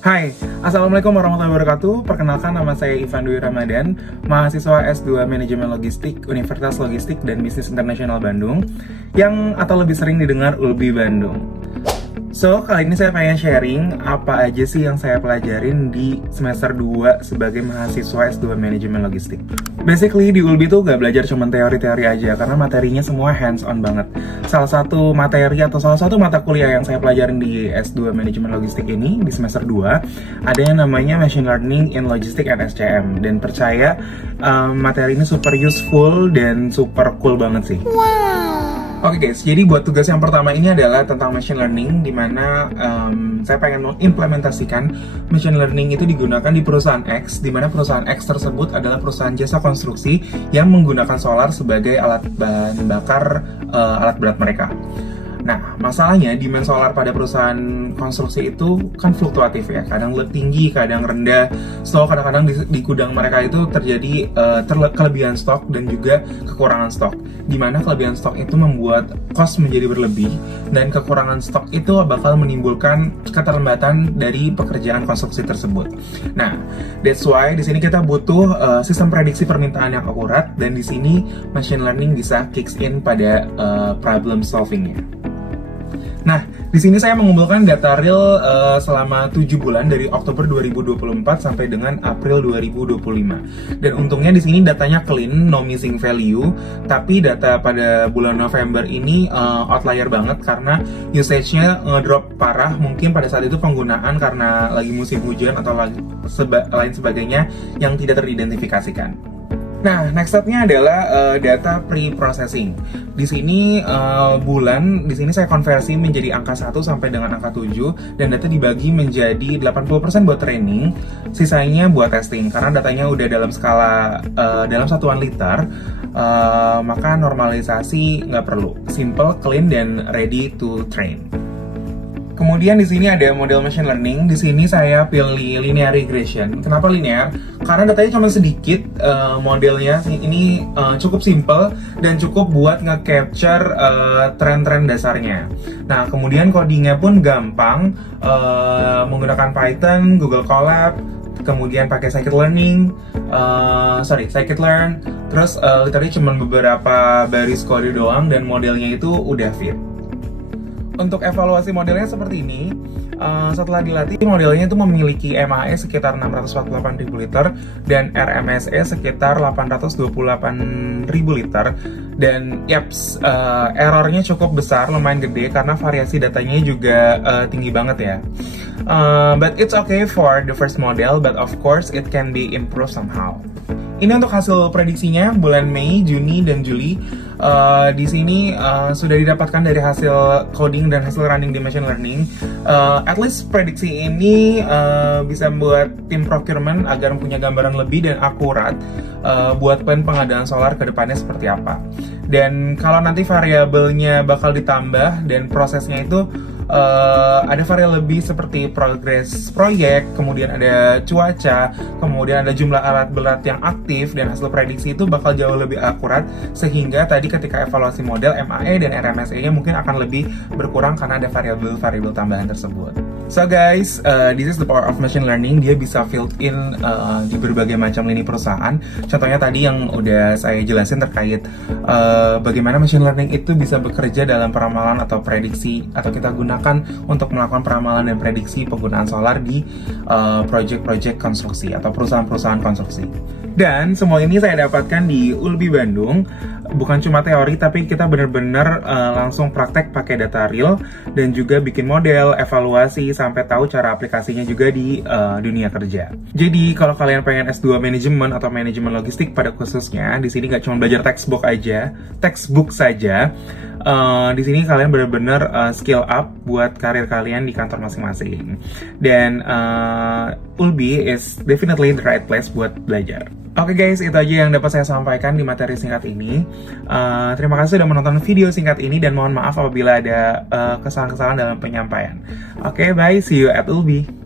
Hai, Assalamualaikum warahmatullahi wabarakatuh. Perkenalkan, nama saya Ivan Dwi Ramadan, mahasiswa S2 Manajemen Logistik Universitas Logistik dan Bisnis Internasional Bandung, yang atau lebih sering didengar ULBI Bandung. So, kali ini saya pengen sharing apa aja sih yang saya pelajarin di semester 2 sebagai mahasiswa S2 Manajemen Logistik. Basically, di ULBI tuh gak belajar cuma teori-teori aja, karena materinya semua hands-on banget. Salah satu materi atau salah satu mata kuliah yang saya pelajarin di S2 Manajemen Logistik ini, di semester 2, ada yang namanya Machine Learning in Logistics and SCM. Dan percaya, materi ini super useful dan super cool banget sih. Oke guys, jadi buat tugas yang pertama ini adalah tentang machine learning, dimana saya pengen mengimplementasikan machine learning itu digunakan di perusahaan X, dimana perusahaan X tersebut adalah perusahaan jasa konstruksi yang menggunakan solar sebagai alat bahan bakar alat berat mereka. Nah, masalahnya demand solar pada perusahaan konstruksi itu kan fluktuatif ya, kadang tinggi, kadang rendah. So, kadang-kadang di gudang mereka itu terjadi kelebihan stok dan juga kekurangan stok. Dimana kelebihan stok itu membuat cost menjadi berlebih, dan kekurangan stok itu bakal menimbulkan keterlambatan dari pekerjaan konstruksi tersebut. Nah, that's why di sini kita butuh sistem prediksi permintaan yang akurat, dan di sini machine learning bisa kicks in pada problem solvingnya. Nah, di sini saya mengumpulkan data real selama 7 bulan dari Oktober 2024 sampai dengan April 2025. Dan untungnya di sini datanya clean, no missing value. Tapi data pada bulan November ini outlier banget karena usage-nya ngedrop parah. Mungkin pada saat itu penggunaan karena lagi musim hujan atau lain sebagainya yang tidak teridentifikasikan. Nah, next step-nya adalah data pre-processing. Di sini di sini saya konversi menjadi angka 1 sampai dengan angka 7, dan data dibagi menjadi 80% buat training, sisanya buat testing. Karena datanya udah dalam skala dalam satuan liter, maka normalisasi nggak perlu. Simple, clean, dan ready to train. Kemudian di sini ada model machine learning. Di sini saya pilih linear regression. Kenapa linear? Karena datanya cuma sedikit, modelnya ini cukup simple dan cukup buat nge-capture tren-tren dasarnya. Nah, kemudian codingnya pun gampang, menggunakan Python, Google Colab, kemudian pakai scikit-learn, terus literally cuma beberapa baris kode doang, dan modelnya itu udah fit. Untuk evaluasi modelnya seperti ini, setelah dilatih modelnya itu memiliki MAE sekitar 648.000 liter dan RMSE sekitar 828.000 liter, dan errornya cukup besar, lumayan gede karena variasi datanya juga tinggi banget ya. But it's okay for the first model, but of course it can be improved somehow. Ini untuk hasil prediksinya bulan Mei, Juni, dan Juli. Di sini sudah didapatkan dari hasil coding dan hasil running di machine learning. At least prediksi ini bisa membuat tim procurement agar punya gambaran lebih dan akurat buat plan pengadaan solar ke depannya seperti apa. Dan kalau nanti variabelnya bakal ditambah dan prosesnya itu ada variabel lebih seperti progres proyek, kemudian ada cuaca, kemudian ada jumlah alat berat yang aktif, dan hasil prediksi itu bakal jauh lebih akurat, sehingga tadi ketika evaluasi model MAE dan RMSE-nya mungkin akan lebih berkurang karena ada variabel-variabel tambahan tersebut. So guys, this is the power of machine learning. Dia bisa filled in di berbagai macam lini perusahaan. Contohnya tadi yang udah saya jelasin terkait bagaimana machine learning itu bisa bekerja dalam peramalan atau prediksi, atau kita gunakan untuk melakukan peramalan dan prediksi penggunaan solar di project-project konstruksi atau perusahaan-perusahaan konstruksi. Dan semua ini saya dapatkan di ULBI Bandung. Bukan cuma teori, tapi kita benar-benar langsung praktek pakai data real, dan juga bikin model, evaluasi, sampai tahu cara aplikasinya juga di dunia kerja. Jadi kalau kalian pengen S2 manajemen atau manajemen logistik pada khususnya, di sini nggak cuma belajar textbook saja. Di sini kalian benar-benar skill up buat karir kalian di kantor masing-masing. Dan ULBI is definitely the right place buat belajar. Oke guys, itu aja yang dapat saya sampaikan di materi singkat ini. Terima kasih sudah menonton video singkat ini, dan mohon maaf apabila ada kesalahan-kesalahan dalam penyampaian. Oke, bye, see you at ULBI.